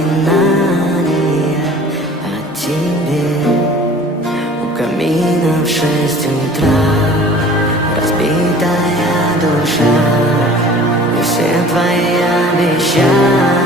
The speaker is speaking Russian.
воспоминания о тебе. У камина в 6 утра разбитая душа, и все твои обещания